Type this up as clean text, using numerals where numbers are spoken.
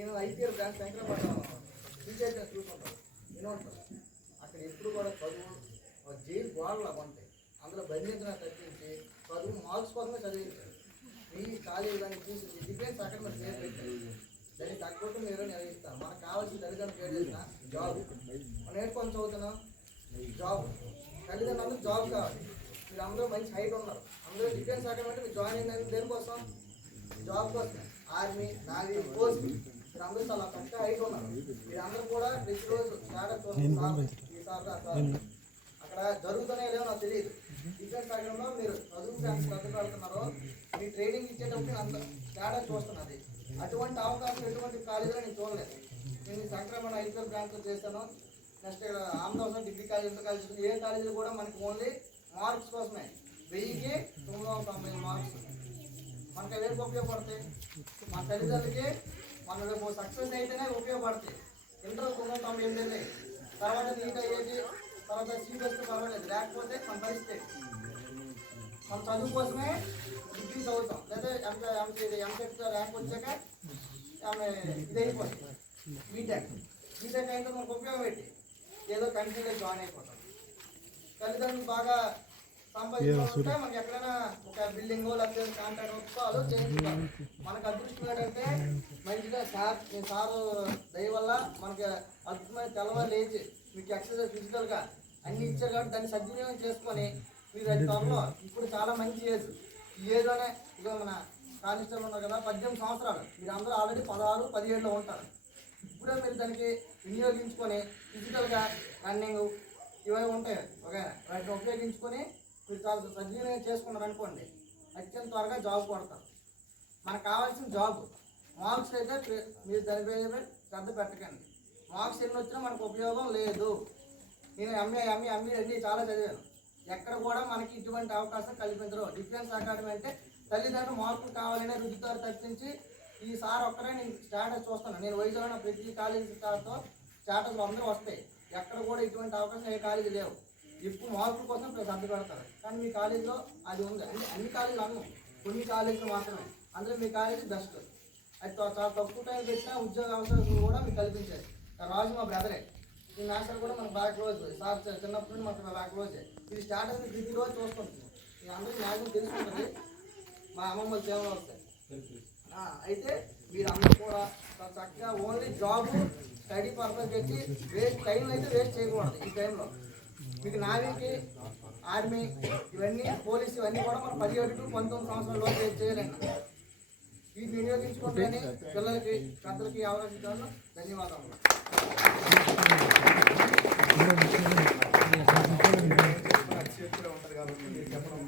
నేను IPL branch Shankarapatnam teacher చూసుకుంటాను వినోంటాను. అక్కడ ఎప్పుడు కూడా చదువు జైలు గోడలాగా ఉంటాయి. అందులో బంధించిన తప్పించి చదువు మార్క్స్ కోసమే చదివించారు. మీ కాలేజీ దాన్ని చూసి డిఫరెన్స్ అక్కడ మీరు పేరు పెట్టారు. దాన్ని తగ్గట్టు మీరు నిర్వహిస్తాను. మనకు కావాల్సిన తల్లిదండ్రులు పేరు చేసిన జాబ్, మనం నేర్చుకొని చదువుతున్నాం జాబ్, తల్లిదండ్రులు జాబ్ కావాలి. మీరు అందరూ మంచి హైట్ ఉన్నారు, అందరూ డిఫెన్స్ అకాడమీ మీరు జాయిన్ అయిన దేనికోసం? జాబ్ కోసం. ఆర్మీ, నావీ, పోస్ట్ మీరు అందరూ చాలా చక్కగా హైట్ ఉన్నారు. మీరందరూ కూడా ప్రతిరోజు అక్కడ జరుగుతున్నాయో లేవో నాకు తెలియదు. డిఫెన్స్ అకాడమీలో మీరు చదువుకి అంత శ్రద్ధ పెడుతున్నారో మీ ట్రైనింగ్ ఇచ్చేటప్పుడు అంత తేడా చూస్తున్నది. అటువంటి అవకాశం ఎటువంటి కాలేజీలో నేను చూడలేదు. నేను సంక్రమణ ఐపీఎల్ బ్రాంచ్లో చేశాను. Next Andhra Pradesh degree college, inter college, ఏ కాలేజీలు కూడా మనకి ఓన్లీ మార్క్స్ కోసమే. 1000కి 990 మార్క్స్ మనకి రేపు ఉపయోగపడతాయి. మన తల్లిదండ్రులకి మన రేపు సక్సెస్ అయితేనే ఉపయోగపడతాయి. ఇంటర్ 998 తర్వాత నీట్ అయ్యేది, తర్వాత సీట్ వస్తే పర్వాలేదు, లేకపోతే మన పరిస్థితి మన చదువు కోసమే డిగ్రీ చదువుతాం. లేదా ఎంసెట్ ర్యాంక్ వచ్చాక ఇది అయిపోతుంది. బీటెక్ అయితే మనకు ఉపయోగం పెట్టి ఏదో కంటిన్యూగా జాయిన్ అయిపోతాం. తల్లిదండ్రులు బాగా సంపాదించుకుంటే మనకి ఎక్కడైనా ఒక బిల్డింగో లేకపోతే కాంట్రాక్ట్ వస్తాలో చేయించుకోవాలి. మనకు అదృష్టం ఏంటంటే మంచిగా సారు దయ వల్ల మనకి అద్భుతమైన తెల్లవారు లేచి మీకు ఎక్సర్సైజ్ ఫిజికల్గా అన్ని ఇచ్చారు కాబట్టి దాన్ని సద్వినియోగం చేసుకొని మీరు అది త్వరలో ఇప్పుడు చాలా మంచి ఏజ్, ఈ ఏజ్లోనే ఇక మన కానిస్టేబుల్ ఉన్నారు కదా 18 సంవత్సరాలు, మీరు అందరూ ఆల్రెడీ 16, 17లో ఉంటారు. ఇప్పుడే మీరు దానికి వినియోగించుకొని ఫిజికల్గా రన్నింగ్ ఇవన్నీ ఉంటాయి, ఓకే, వాటిని ఉపయోగించుకొని మీరు చాలా సద్వినియోగం చేసుకున్నారు అనుకోండి, అత్యంత త్వరగా జాబ్ కొడతారు. మనకు కావాల్సిన జాబ్. మార్క్స్ అయితే మీరు దానిపై శ్రద్ధ పెట్టకండి. మార్క్స్ ఎన్ని వచ్చినా మనకు ఉపయోగం లేదు. నేను ఎంఏ అన్నీ చాలా చదివాను. ఎక్కడ కూడా మనకి ఇటువంటి అవకాశం కల్పించరు. డిఫెన్స్ అకాడమీ అంటే తల్లిదండ్రులు మార్కులు కావాలనే రుజుతారు తప్పించి ఈ సార్ ఒక్కరే నేను స్టాటస్ చూస్తాను. నేను వైజాగ్లో ప్రతి కాలేజీ సార్తో స్టాటస్లు అందరూ వస్తాయి. ఎక్కడ కూడా ఇటువంటి అవకాశం ఏ కాలేజీ లేవు. ఇప్పుడు మార్కుల కోసం శ్రద్ధ పెడతారు. కానీ మీ కాలేజీలో అది ఉంది. అంటే అన్ని కాలేజీలు అన్నాం, కొన్ని కాలేజీలు మాత్రమే. అందులో మీ కాలేజీ బెస్ట్. అది చాలా తక్కువ టైం పెట్టినా ఉద్యోగ అవకాశాలు కూడా మీకు కల్పించారు. రాజు మా బ్రదరే, ఈ మాస్టర్ కూడా మనకు బాగా క్లోజ్. సార్ చిన్నప్పటి నుండి మనకు బాగా క్లోజ్. ఇది స్టాటస్ ప్రతిరోజు చూస్తుంటుంది. ఇది అందరికీ మ్యాక్సిమం తెలుసుకుంటుంది. మా అమ్మమ్మల సేవలు వస్తాయి. అయితే మీరు అందరూ కూడా చక్కగా ఓన్లీ జాబ్ స్టడీ పర్పస్ పెట్టి టైం అయితే వేస్ట్ చేయకూడదు. ఈ టైంలో మీకు నావీకి, ఆర్మీ, ఇవన్నీ పోలీసు ఇవన్నీ కూడా మనం 17 to 19 సంవత్సరాల లోపు వేస్ట్ చేయాలండి. వీటిని వినియోగించుకుంటేనే పిల్లలకి, పెద్దలకి అవకాశం ఇచ్చాను. ధన్యవాదాలు. ఉంటుంది కాబట్టి మీరు చెప్పడం